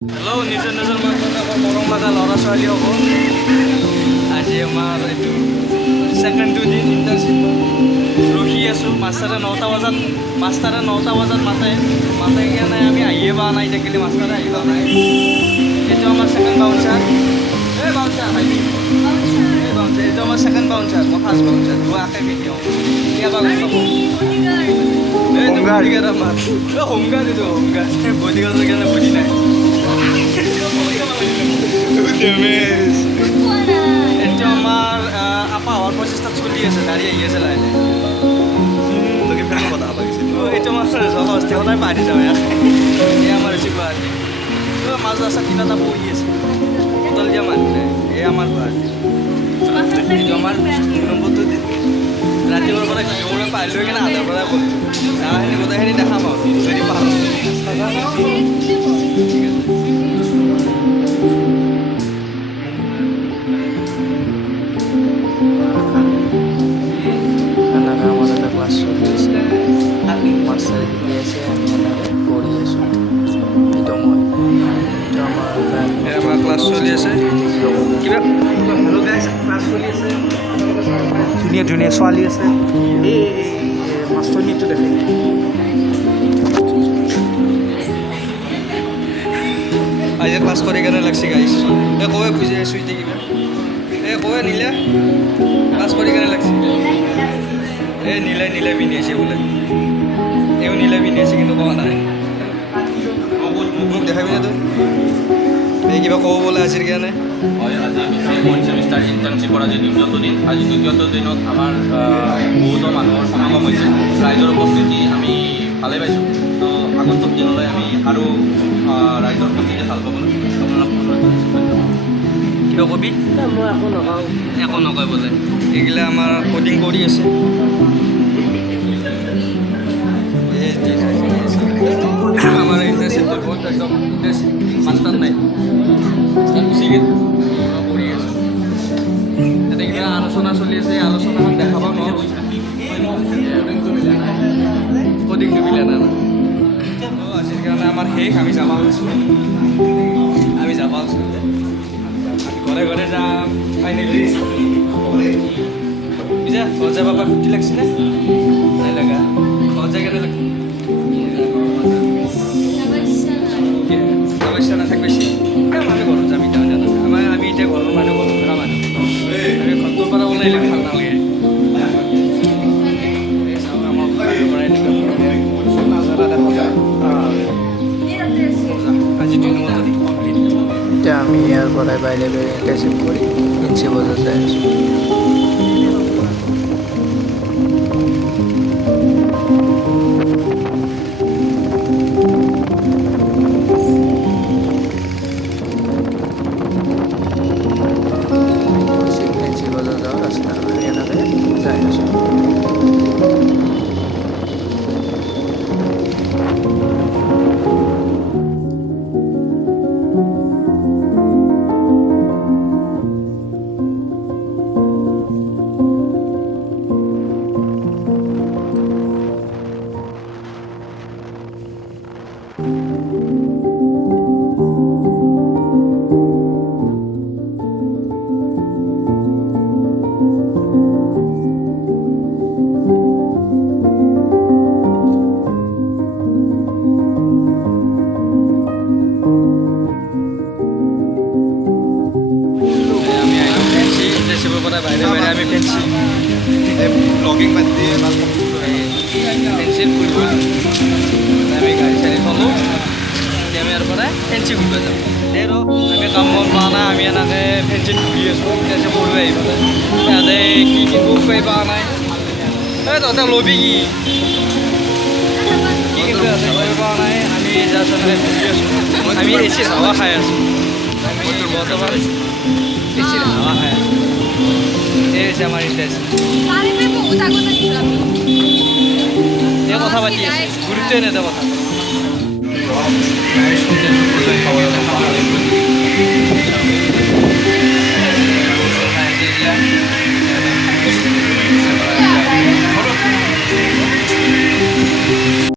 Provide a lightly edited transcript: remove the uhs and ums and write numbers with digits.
Hello' নিজৰ নিজৰ মাক বাপেকৰ মৰম লগা ল'ৰা ছোৱালী হ'ব। আজি আমাৰ এইটো ছেকেণ্ডটো দিন ইণ্টাৰ্ণশ্বিপ ৰখি আছোঁ। মাষ্টাৰে 9টা বজাত মাতে কাৰণে আমি আহিয়ে পোৱা নাই। থাকিলে মাষ্টাৰে আহি পোৱা নাই। এইটো আমাৰ ছেকেণ্ড বাউঞ্চাৰ। এই বাউঞ্চাৰ ভাইটি, এই বাউঞ্চাৰ এইটো আমাৰ ছেকেণ্ড বাউঞ্চাৰ। মই ফাৰ্ষ্ট বাউঞ্চাৰ যোৱাকৈ ভিডিঅ' কেতিয়াবা গম পাব। এইটো বডিগাৰ্ড আমাৰ হোমগাৰ্ড, এইটো হোমগাৰ্ড বডিগাৰ্ডৰ কাৰণে বুজি নাই। এইটো আমাৰ আপা হোৱাৰ প্ৰচেষ্টাত চলি আছে। গাড়ী আহি আছে লাহে লাহে। এইটো আমাৰ জলহস্তি সদায় পাহৰি যাওঁ ইয়াত। এই আমাৰ হৈছে গুৱাহাটী। মাজত আছে কিবা এটা পৰি আছে বটল দিয়া মানুহ নাই। এই আমাৰ গুৱাহাটী। এইটো আমাৰ নম্বৰটো ৰাতিপুৱাৰ পৰা ঘৰৰ পাহৰি লৈ কিনে আধাৰ পৰা গ'লোঁ। জাগাখিনি গোটেইখিনি দেখাম আৰু যদি পাৰোঁ। ঠিক আছে। আমাৰ ক্লাছ চলি আছে। কিবা হেল্ল' গাইজ, ক্লাছ চলি আছে। ধুনীয়া ধুনীয়া ছোৱালী আছে। এই মাষ্টৰনীটো দেখে। আজি ক্লাছ কৰি কেনে লাগছে গাইজ। এই কবে বুজি আছোঁ এতিয়া কিবা। এই কবে নীলে ক্লাছ কৰি কেনে লাগছে। এই নীলাই পিন্ধি আছে বোলে। এও নীলাই পিন্ধি আছে কিন্তু কোৱা নাই। মোক দেখাবি না তই। এই কিবা ক'ব বোলে আজিৰ কাৰণে। হয়, আজি ফোৰ্থ ছেমিষ্টাৰ ইণ্টাৰ্ণশ্বিপৰ আজি দ্বিতীয়টো দিন। আজি দ্বিতীয়টো দিনত আমাৰ বহুতো মানুহৰ সমাগম হৈছে। ৰাইজৰ উপস্থিতি আমি ভালেই পাইছোঁ। তো আগন্তুক দিনলৈ আমি আৰু ৰাইজৰ উপস্থিতি ভাল পাবলৈ আপোনালোক কিবা কবি? মই একো নকওঁ। একো নকয় বোলে। এইগিলা আমাৰ ক'ডিং কৰি আছে। আমাৰ ইণ্টাৰ্ণশ্বিপটো বহুত একদম মাষ্টাৰ নাই। গুচি গ'ল কৰি আছে। তাতে কিবা আলোচনা চলি আছে। আলোচনাখন দেখাব নোৱাৰোঁ। ক'ডিংটো মিলা নাই। আজিৰ কাৰণে আমাৰ শেষ। আমি যাব ওলাইছোঁ। আমি ঘৰে ঘৰে যাম ফাইনেলি। পিছে ঘৰত যাব পাপা ফূৰ্তি লাগিছেনে? নাই লগা। ঘৰত যাই কেনে লাগছে? সমস্যা নাথাক বেছি। আমি ঘৰত যাম এতিয়া জানো। আমি এতিয়া ঘৰৰ মানুহ ঘৰত থকা মানুহ। আমি ঘৰটোৰ পৰা ওলাইলে ভাল নালাগে। চাওঁ আমাৰ ঘৰৰ পৰা নাজাৰা দেখা যায়। আজি 2 নম্বৰ কমপ্লিট। এতিয়া আমি ইয়াৰ পৰাই বাইৰে ইণ্টাৰ্ণশ্বিপ কৰি ইঞ্চি বজাত যাই আছোঁ। ইঞ্চি বজাত যাওঁ ৰাস্তা এনেকৈ যাই আছোঁ। বাহিৰে বাহিৰে আমি ফেঞ্চি ব্লগিং বাদ দিয়ে ভাল ফেঞ্চিত ফুৰিব। আমি গাড়ী চাড়ী থলোঁ। এতিয়া আমি ইয়াৰ পৰা ফেঞ্চি ঘূৰিব যাম। আৰু আমি কাম বন পোৱা নাই। আমি এনেকৈ ফেঞ্চিত ঘূৰি আছোঁ। ফেঞ্চি পঢ়িব আহি পেলাই ইয়াতে কি কৰিব পোৱা নাই। এই তহঁতে ল'বি কি কিন্তু ইয়াতে কৰিব পৰা নাই। আমি জাষ্ট এনেকৈ ঘূৰি আছোঁ। আমি এচিৰ হাৱা খাই আছোঁ। আমি বৰ্তমান এচিৰ হাৱা খাই আছোঁ। এই হৈছে আমাৰ ইণ্টাৰেষ্ট। এই কথা পাতি আছে। গুৰুত্বই নেদে কথা।